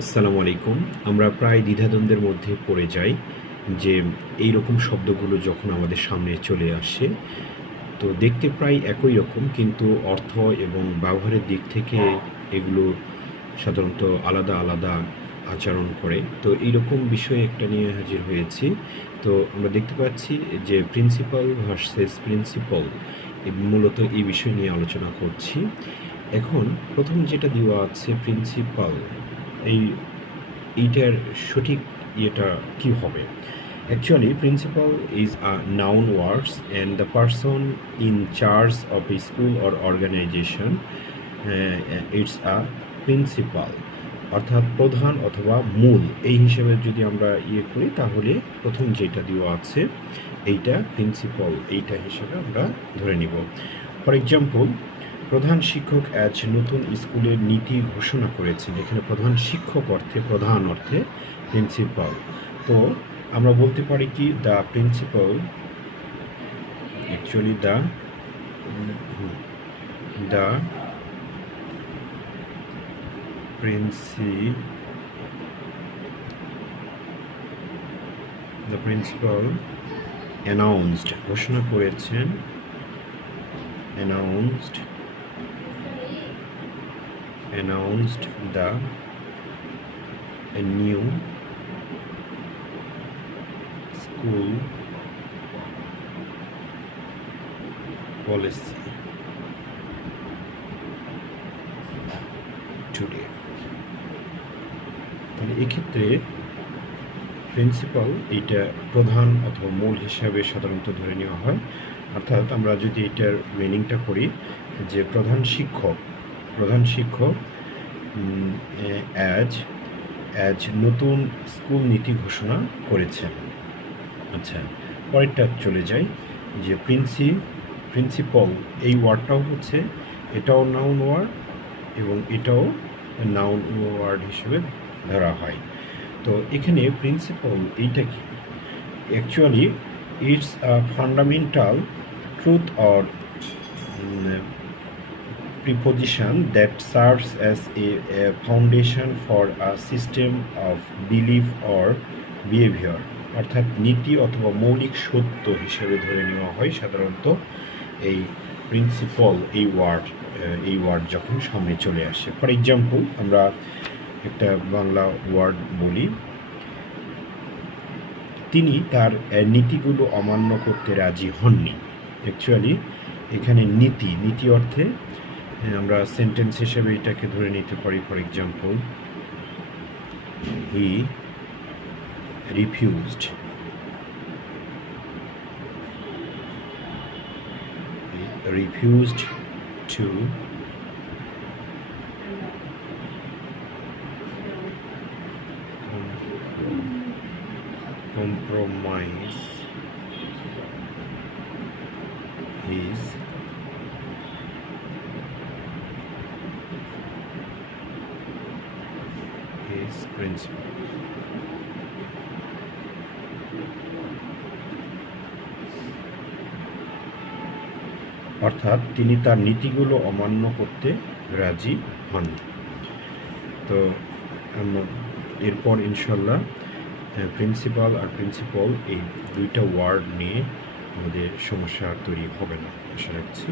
আসসালামু আলাইকুম। আমরা প্রায় দ্বিধাদ্বন্দ্বের মধ্যে পড়ে যাই যে এই রকম শব্দগুলো যখন আমাদের সামনে চলে আসে, তো দেখতে প্রায় একই রকম কিন্তু অর্থ এবং ব্যবহারের দিক থেকে এগুলো সাধারণত আলাদা আলাদা আচরণ করে। তো এইরকম বিষয়ে একটা নিয়ে হাজির হয়েছি। তো আমরা দেখতে পাচ্ছি যে প্রিন্সিপাল ভার্সেস প্রিন্সিপল, মূলত এই বিষয় নিয়ে আলোচনা করছি। এখন প্রথম যেটা দেওয়া আছে প্রিন্সিপাল, এই এইটার সঠিক ইয়েটা কি হবে? Actually principal is a noun words and the person in charge of a school or organisation, it's a principal, অর্থাৎ প্রধান অথবা মূল, এই হিসেবে যদি আমরা ইয়ে করি তাহলে প্রথম যেটা দেওয়া আছে এইটা প্রিন্সিপাল, এইটা হিসেবে আমরা ধরে নিব। ফর এক্সাম্পল, প্রধান শিক্ষক আজ নতুন স্কুলের নীতি ঘোষণা করেছেন। এখানে প্রধান শিক্ষক অর্থে, প্রধান অর্থে প্রিন্সিপাল। তো আমরা বলতে পারি কি the principal, actually the principal announced, ঘোষণা করেছেন, announced the a new school policy today. তাহলে এক্ষেত্রে প্রিন্সিপাল এইটা প্রধান অথবা মূল হিসাবে সাধারণত ধরে নেওয়া হয়। অর্থাৎ আমরা যদি এটার মিনিংটা করি যে প্রধান শিক্ষক অ্যাজ নতুন স্কুল নীতি ঘোষণা করেছেন। আচ্ছা, পরেরটা চলে যাই যে প্রিন্সিপাল, এই ওয়ার্ডটাও হচ্ছে, এটাও নাউন ওয়ার্ড এবং এটাও নাউন ওয়ার্ড হিসেবে ধরা হয়। তো এখানে প্রিন্সিপাল এইটা কি? Actually it's a fundamental truth or preposition that serves as a foundation for a system of belief or behavior, অর্থাৎ নীতি অথবা মৌলিক সত্য হিসেবে ধরে নেওয়া হয় সাধারণত এই প্রিন্সিপাল, এই ওয়ার্ড যখন সামনে চলে আসে। ফর এক্সাম্পল, আমরা একটা বাংলা ওয়ার্ড বলি, তিনি তার নীতিগুলো অমান্য করতে রাজি হননি। অ্যাকচুয়ালি এখানে নীতি অর্থে আমরা সেন্টেন্স হিসেবে এটাকে ধরে নিতে পারি। For example, he refused to compromise his principle. অর্থাৎ তিনি তার নীতিগুলো অমান্য করতে রাজি হন। তো এরপর ইনশাল্লাহ প্রিন্সিপাল আর প্রিন্সিপাল এই দুইটা ওয়ার্ড নিয়ে আমাদের সমস্যা তৈরি হবে না, আশা রাখছি।